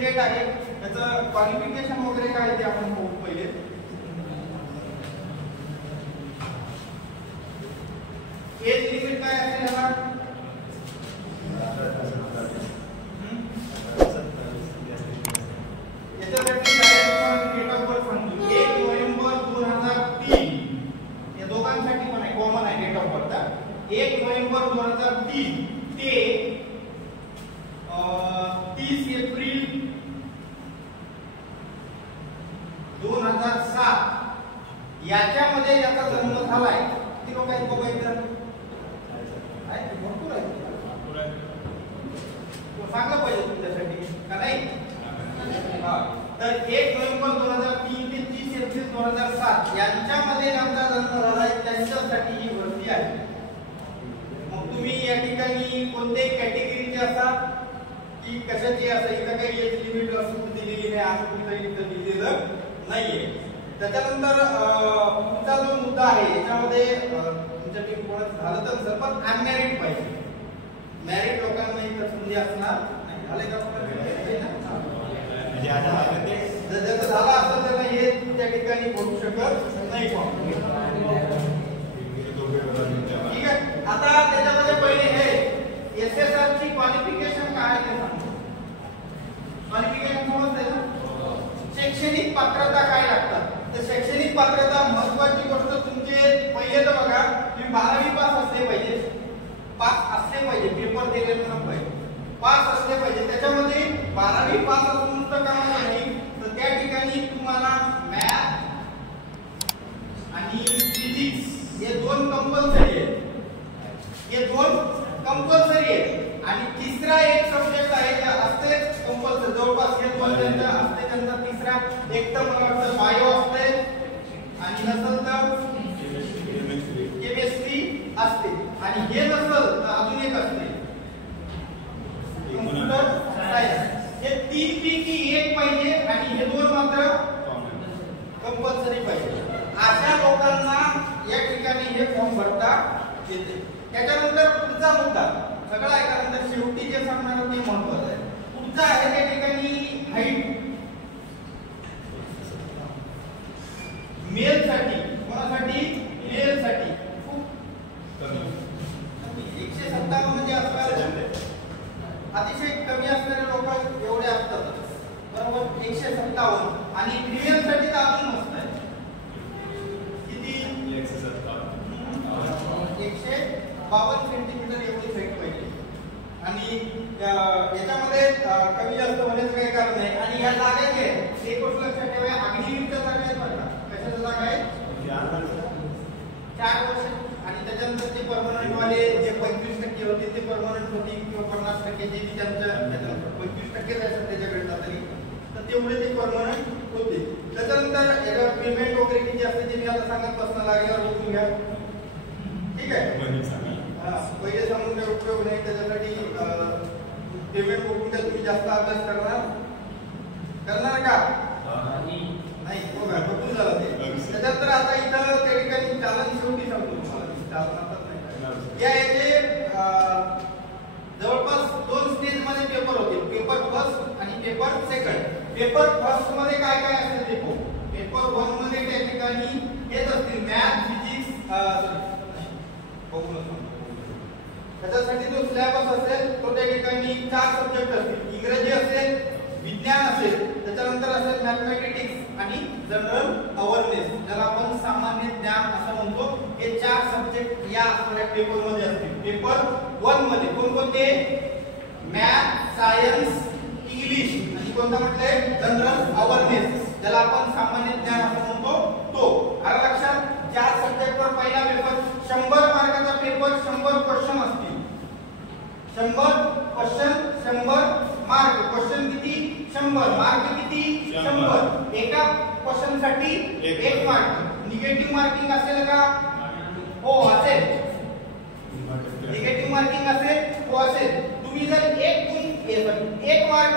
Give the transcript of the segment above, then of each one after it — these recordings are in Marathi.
डेट आहे, त्याचं क्वालिफिकेशन वगैरे काय ते आपण बघू पहिले. एज लिमिट काय असेल याला? याच्यासाठी डेट ऑफ बर्थ सांगतो 1 नोव्हेंबर 2003. या दोघांसाठी पण आहे, कॉमन आहे डेट ऑफ बर्थ. 1 नोव्हेंबर 2003 ते 30 एप्रिल 2007 याच्यामध्ये ज्याचा जन्म झालाय ते लोक आहेत बघायचं आहे, भरपूर आहे. सांगलं पाहिजे तुमच्यासाठी का नाही? तर 1 नोव्हेंबर 2003 ते 30 एप्रिल 2007 यांच्यामध्ये ज्यांचा जन्म झालाय त्यांच्यासाठी ही भरती आहे. मग तुम्ही या ठिकाणी कोणत्याही कॅटेगरीचे असाल की कशाची असेल, इथं काही एज लिमिट असं दिलेली नाही, असं कुठेही इथं दिलेलं नाहीये. त्याच्यानंतर पुढचा जो मुद्दा आहे याच्यामध्ये तुमच्यापैकी कोणाचं झालं तर नसेल पण अनमॅरिड पाहिजे. मॅरिड लोकांना इथं संधी असणार नाही. झाले का? जर त्याचं झालं असेल त्याला हे त्या ठिकाणी बोलू शकत नाही. ठीक आहे. आता त्याच्यामध्ये पहिले हे SSR ची क्वालिफिकेशन काय आहे ते सांगतो. क्वालिफिकेशन समजतंय ना? शैक्षणिक पात्रता काय लागतात? तर शैक्षणिक पात्रता महत्त्वाची गोष्ट तुमचे पहिले तर बघा तुम्ही 12वी पास असले पाहिजे. पास असले पाहिजे, पेपर दिलेला पाहिजे, पास असले पाहिजे. त्याच्यामध्ये 12वी पास असून तर कामाचं नाही, तर त्या ठिकाणी तुम्हाला मॅथ आणि फिजिक्स हे दोन कंपल्सरी आहेत. हे दोन कंपल्सरी आहेत. आणि तिसरा एक सब्जेक्ट आहे त्या असते कंपल्सरी, जवळपास हे दोन त्यांच्या असते. त्यांचा तिसरा एक तर मला वाटतं बायो असते आणि नसेल तर केमिस्ट्री असते. आणि हे नसेल तर अजून एक असते कम्प्युटर सायन्स. हे 3 पैकी एक पाहिजे आणि हे दोन मात्र कंपल्सरी पाहिजे. अशा लोकांना या ठिकाणी हे फॉर्म भरता येते. त्याच्यानंतर पुढचा मुद्दा सगळा ऐकानंतर शेवटी जे सांगणार ते महत्त्वाचं आहे. पुढचा आहे त्या ठिकाणी हाईट. मेल साठी, कोणासाठी? मेल साठी खूप कमी, 157 म्हणजे असणार अतिशय कमी असणारे लोक एवढे असतात बरोबर, 157. आणि फिमेल साठी तर अजून मस्त आहे. किती? 152 सेंटीमीटर एवढी हाईट पाहिजे. आणि याच्यामध्ये कमी जास्त होण्याचं काही कारण नाही. आणि या जागा जे आहेत ते गोष्ट लक्षात ठेवा, अग्निवीरच्या जागा आहेत बघा. कशाच्या जागा आहेत? 4 वर्ष. आणि त्याच्यानंतर ते परमनंट वाले जे 25% होते ते परमनंट होती किंवा 50% जे त्यांच्या 25% आहे सध्याच्या भेटतात तरी, तर तेवढे ते परमनंट होते. त्याच्यानंतर याला पेमेंट वगैरे किती असते ते मी आता सांगत बसणार, लागेल बघून घ्या. ठीक आहे. पहिले सांगून काही उपयोग नाही. त्याच्यासाठी पेमेंट बघून घ्या. तुम्ही जास्त अभ्यास करणार का? नाही बघा बघून झालं ते. त्याच्यानंतर आता इथं त्या ठिकाणी चालन शेवटी सांगतो या याचे जवळपास 2 स्टेज मध्ये पेपर होते, पेपर फर्स्ट आणि पेपर सेकंड. पेपर फर्स्ट मध्ये काय काय असेल ते बघू. पेपर 1 मध्ये त्या ठिकाणी हेच असतील मॅथ, फिजिक्स, त्याच्यासाठी जो सिलेबस असेल तो त्या ठिकाणी 4 सब्जेक्ट असतील. इंग्रजी असेल, विज्ञान असेल, त्याच्यानंतर असेल मॅथमॅटिक्स आणि जनरल अवेअरनेस, ज्याला आपण सामान्य ज्ञान असं म्हणतो. हे 4 सब्जेक्ट या असणाऱ्या पेपर मध्ये असतील. पेपर 1 मध्ये कोणकोणते? मॅथ, सायन्स, इंग्लिश आणि कोणता म्हटलंय? जनरल अवेअरनेस, ज्याला आपण सामान्य ज्ञान असं म्हणतो तो. आला लक्षात? 4 सब्जेक्टवर पहिला पेपर 100 मार्काचा पेपर, 100 क्वेश्चन असतील. 100 क्वेश्चन, 100 मार्क. क्वेश्चन किती? 100. मार्क किती? 100. एका क्वेश्चन साठी 1 मार्क. निगेटिव्ह मार्किंग असेल का? हो असेल. निगेटिव्ह मार्किंग असेल? हो असेल. तुम्ही जर एक मार्क,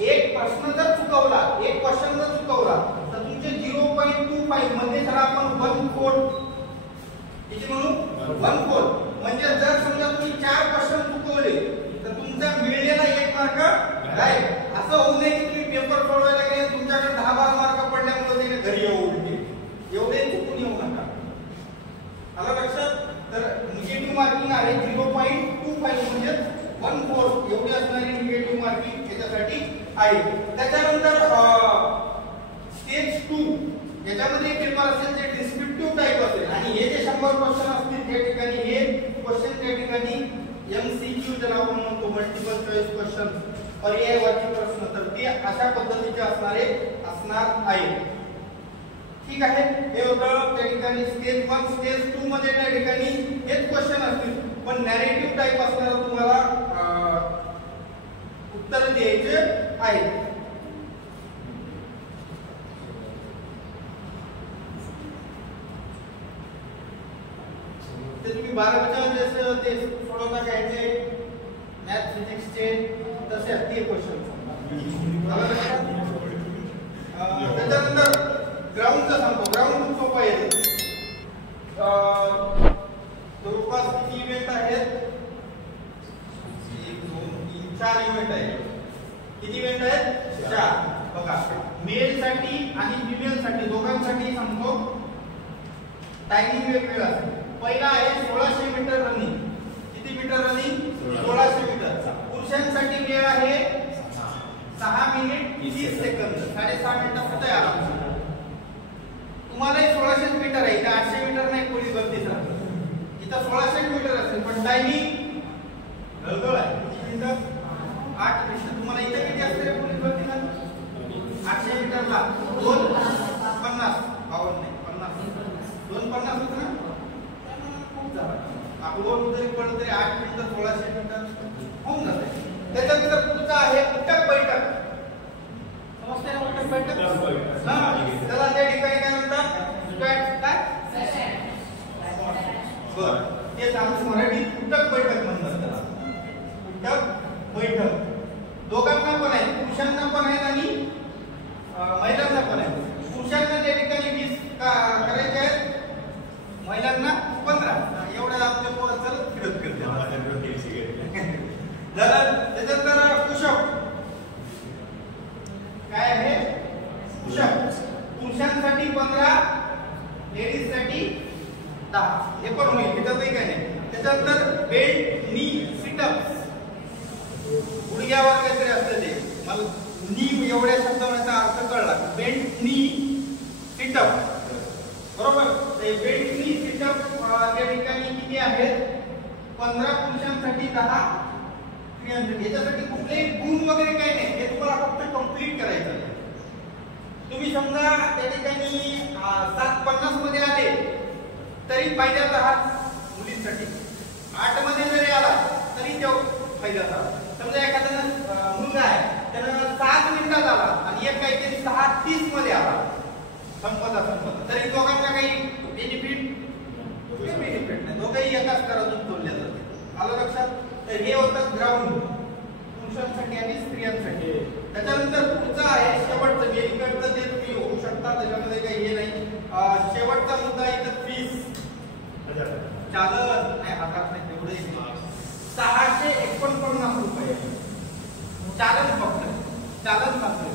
एक प्रश्न जर चुकवला, एक क्वेश्चन जर चुकवला तर तुमचे 0.25 मध्ये जर आपण 1/4 किती म्हणू? 1/4. म्हणजे जर समजा तुम्ही 4 क्वेश्चन चुकवले तर तुमचा मिळलेला 1 मार्क राहील. असं होऊ नये त्याच्यासाठी आहे. त्याच्यानंतर स्टेज 2 याच्यामध्ये पेपर असेल जे डिस्क्रिप्टिव्ह टाइप असेल आणि हे जे 100 क्वेश्चन असतील त्या ठिकाणी हे क्वेश्चन त्या ठिकाणी MCQ ज्याला आपण म्हणतो मल्टिपल चॉईस क्वेश्चन पर्यायवाची प्रश्न तर ते अशा पद्धतीचे असणार आहे. ठीक आहे. हे होतं त्या ठिकाणी स्टेज 1. स्टेज 2 मध्ये त्या ठिकाणी हेच क्वेश्चन असतील पण नॅरेटिव्ह टाइप असणार तुम्हाला उत्तर द्यायचे आहे. ते तुम्ही 12वीच्या जसं ते सोडवता घ्यायचे मॅथ फिजिक्सचे तसे ते क्वेश्चन. त्याच्यानंतर ग्राउंडचं सांगतो. ग्राउंड खूप सोपं आहे. जवळपास किती इव्हेंट आहेत? 1 2 3 4 इव्हेंट आहेत. किती इव्हेंट आहेत? 4. बघा मेल साठी आणि फिमेल साठी दोघांसाठी सांगतो टायमिंग वेगवेगळा आहे. पहिला आहे 1600 मीटर रनिंग. किती मीटर रनिंग? 1600 मीटर. पुरुषांसाठी वेळ आहे 6 मिनिट 30 सेकंद. 6.5 मिनिटात होतंय आराम. तुम्हाला 1600 मीटर आहे इथं 800 मीटर नाही पोलीस भरतीचा. इथं 1600 मीटर असेल पण टायमिंग गळगळ आहे. किती मिनिटं? 8 मिनिटं. तुम्हाला इथं किती असते पोलीस भरतीला? 800 मीटरला 2:50 52 नाही 50 2:50 होतं ना. खूप झालं. आपण जरी पडलं तरी 8 मिनिटं 1600 मीटर होऊन जाते. त्याच्यानंतर पुढचा आहे उठक बैठक. समजते ना उठक बैठक? हां त्याला त्या ठिकाणी काय म्हणतात? स्क्वॅट काय? बरं ते सांगतो मराठीत उठक बैठक म्हणतात त्याला. उठक बैठक दोघांना पण आहे पुरुषांना पण आहे आणि महिलांना पण आहे. पुरुषांना त्या ठिकाणी 20 करायचे आहेत महिलांना 15. एवढ्या आपल्या पोरं चलत फिरत करते झालं. त्याच्यानंतर पुशअप काय आहे? पुशअप पुरुषांसाठी 15 लेडीज साठी 10. हे पण होईल त्याच्यातही काय नाही. त्याच्यानंतर बेल्ट नी सिटअप्स गुडघ्यावर काहीतरी असतं ते मला नी एवढ्या शब्दाचा अर्थ कळला. बेल्ट नी सिटअप बरोबर. बेल्ट नी सिटअप त्या ठिकाणी किती आहेत? 15 पुरुषांसाठी 10 स्त्रियांसाठी. याच्यासाठी कुठलेही गुण वगैरे काही नाही. हे तुम्हाला फक्त कंप्लीट करायचं आहे. तुम्ही समजा त्या ठिकाणी 7:50 मध्ये आले तरी फायद्याचा हात मुलींसाठी. 8 मध्ये जरी आला तरी तो फायद्याचा. समजा एखादा मुलगा आहे त्यानं 7 मिनिटात आला आणि एक काहीतरी 6:30 मध्ये आला संपत तरी दोघांना काही बेनिफिट नाही. दोघंही एकाच करातून तोडले जाते. आलं लक्षात? तर हे होतं ग्राउंड पुरुषांसाठी आणि स्त्रियांसाठी. त्याच्यानंतर पुढचा आहे शेवटचं मेडिकलचं ते तुम्ही होऊ शकता त्याच्यामध्ये काही हे नाही. शेवटचा मुद्दा इथं फीस चालन नाही हातात नाही तेवढे 649 रुपये चालन. फक्त चालन सांगतो.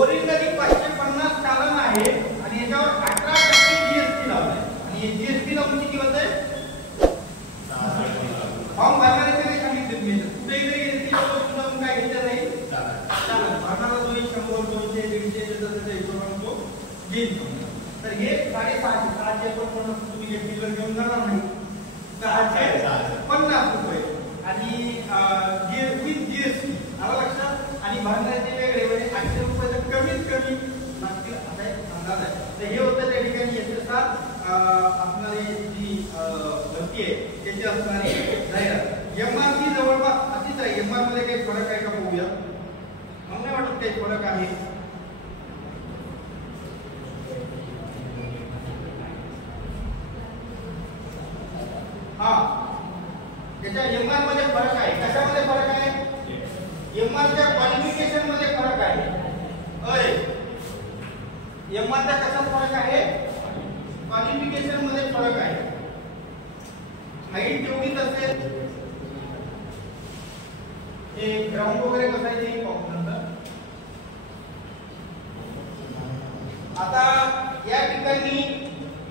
ओरिजिनली 550 चालन आहे आणि याच्यावर 18% जीएसटी लावलाय आणि जीएसटी लावून किती होतंय? फॉर्म भरणाऱ्याचे नाही सांगितले मी. कुठेही जरी जीएसटी लावून काय घेतलं नाही चालन. भरणारा जो 100 200 150 त्याचा हिशोबाने तो घेईल. तर हे 650 तुम्ही एक डीलर घेऊन जाणार नाही. 650 रुपये आणि जीएसटी आला लक्षात. आणि भरण्याचे वेगळे म्हणजे 800 रुपये तर कमीत कमी लागतील असा एक अंदाज आहे. तर हे होतं त्या ठिकाणी असणारी जी भरती आहे त्याची असणारी जाहिरात. एमआरपी जवळपास अशीच आहे. एमआर मध्ये काही फरक आहे का बघूया. मला नाही वाटत काही फरक आहे. हा त्याच्या एमआर मध्ये फरक आहे. कशामध्ये फरक आहे? एमआरच्या क्वालिफिकेशन मध्ये फरक आहे. एमआरच्या कशात फरक आहे? क्वालिफिकेशन मध्ये फरक आहे. हाईट तेवढीच असेल. हे ग्राउंड वगैरे कसं आहे ते पाहू नंतर. आता या ठिकाणी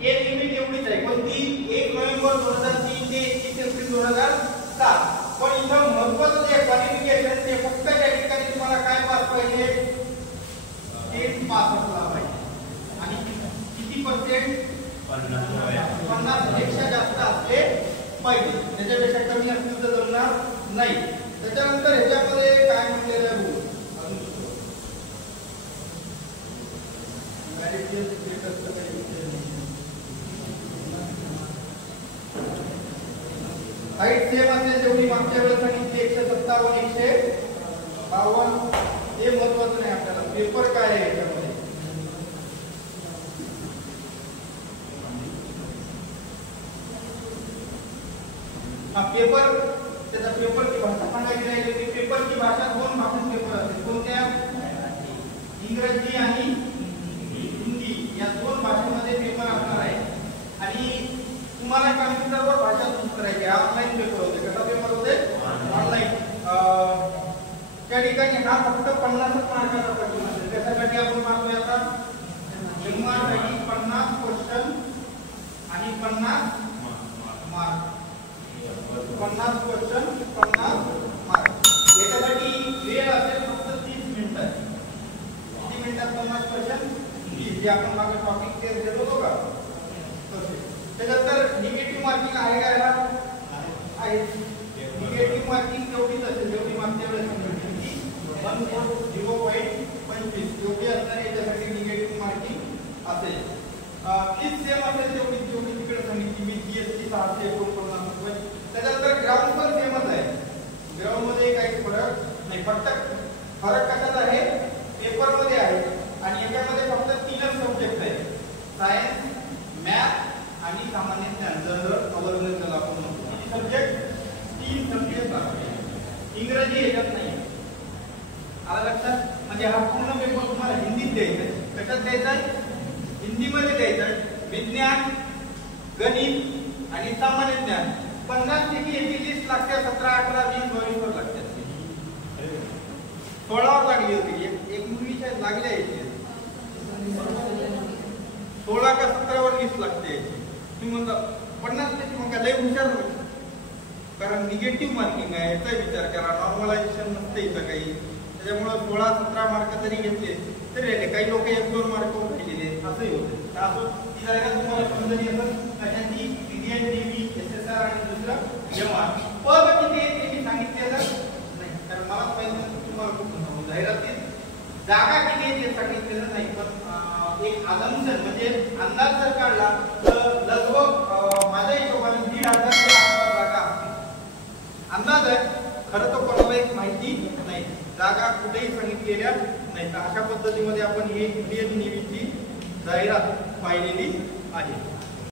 एक लिमिट एवढीच आहे. कोणती? 1 नोव्हेंबर 2003 ते 31 एप्रिल 2007. पण इथं महत्त्वाचं जे क्वालिफिकेशन ते फक्त त्या ठिकाणी तुम्हाला काय नाही. त्याच्यानंतर ह्याच्यामध्ये काय म्हटलेलं आहे बघू अजून मॅरिटल स्टेटसचं काही विषय नाही. हाईट सेम असेल जेवढी मागच्या वेळेस सांगितली 157 152 हे महत्वाचं नाही आपल्याला. पेपर काय आहे याच्यामध्ये पेपर त्याचा पेपरची भाषा सांगायची राहिली की पेपरची भाषा दोन भाषेत पेपर असते. कोणत्या? इंग्रजी आणि हिंदी या दोन भाषेमध्ये पेपर असणार आहे. आणि तुम्हाला कॉम्प्युटरवर भाषा चूज करायची. ऑनलाईन पेपर होते. कसा पेपर होते? ऑनलाईन. त्या ठिकाणी हा फक्त 50 मार्काचा प्रश्न असेल. त्यासाठी आपण मागतोय आता जन्मासाठी 50 क्वेश्चन आणि 50 मार्क. 50 question 50 mark. याच्यासाठी वेळ असेल फक्त 30 मिनिटं. किती मिनिटात 50 क्वेश्चन? 30. जे आपण मागे टॉपिक टेस्ट देत होतो का त्याच्यानंतर निगेटिव्ह मार्किंग आहे का याला? आहे. निगेटिव्ह मार्किंग तेवढीच असेल जेवढी मागच्या वेळेस सांगितली की 1.0.25 एवढी असणार. याच्यासाठी निगेटिव्ह मार्किंग असेल. फीस सेम असेल जेवढी तिकडे सांगितली मी जीएसटी 649 रुपये. त्याच्यानंतर ग्राउंड पण सेमच आहे. ग्राउंड मध्ये काही फरक नाही. फक्त फरक कशात आहे? पेपर मध्ये आहे. आणि याच्यामध्ये फक्त 3च सब्जेक्ट आहेत. सायन्स, मॅथ आणि सामान्य ज्ञान जनरल अवेअरनेस ज्याला आपण म्हणतो. किती सब्जेक्ट? 3 सब्जेक्ट आहेत. इंग्रजी याच्यात नाही. आलं लक्षात? म्हणजे हा पूर्ण पेपर तुम्हाला हिंदीत द्यायचा आहे. कशात द्यायचा आहे? हिंदीमध्ये द्यायचा आहे. विज्ञान, गणित आणि सामान्य ज्ञान 50 पैकी याची लिस्ट लागते. 17, 18, 20, 22 वर लागते. 16 वर लागली होती. एक मुलीच्या लागल्या याची 16 का 17 वर लिस्ट लागते. तुम्ही म्हणता 50 पैकी मग लय हुशार होतो. कारण निगेटिव्ह मार्किंग आहे. याचा विचार करा. नॉर्मलायझेशन नसते इथं काही. त्याच्यामुळे 16-17 मार्क जरी घेतले तरी काही लोक 1-2 मार्क केलेले असंही होते. असं ती जाहिरात तुम्हाला समजली असेल. कशाची? इंडियन नेव्ही, SSR आणि दुसरं जवान. पद किती आहे ते सांगितलेलं नाही. कारण मला पाहिजे तुम्हाला खूप जाहिरातीत जागा किती आहे ते सांगितलेलं नाही. पण एक अजम्पशन म्हणजे अंदाज जर काढला तर लगभग माझ्या हिशोबाने 1,500 ते 8,000 जागा असतील. अंदाज आहे. खरं तर कोणाला एक माहिती नाही. जागा कुठेही सांगितलेल्या नाही. तर अशा पद्धतीमध्ये आपण ही इंडियन नेव्हीची जाहिरात पाहिलेली आहे.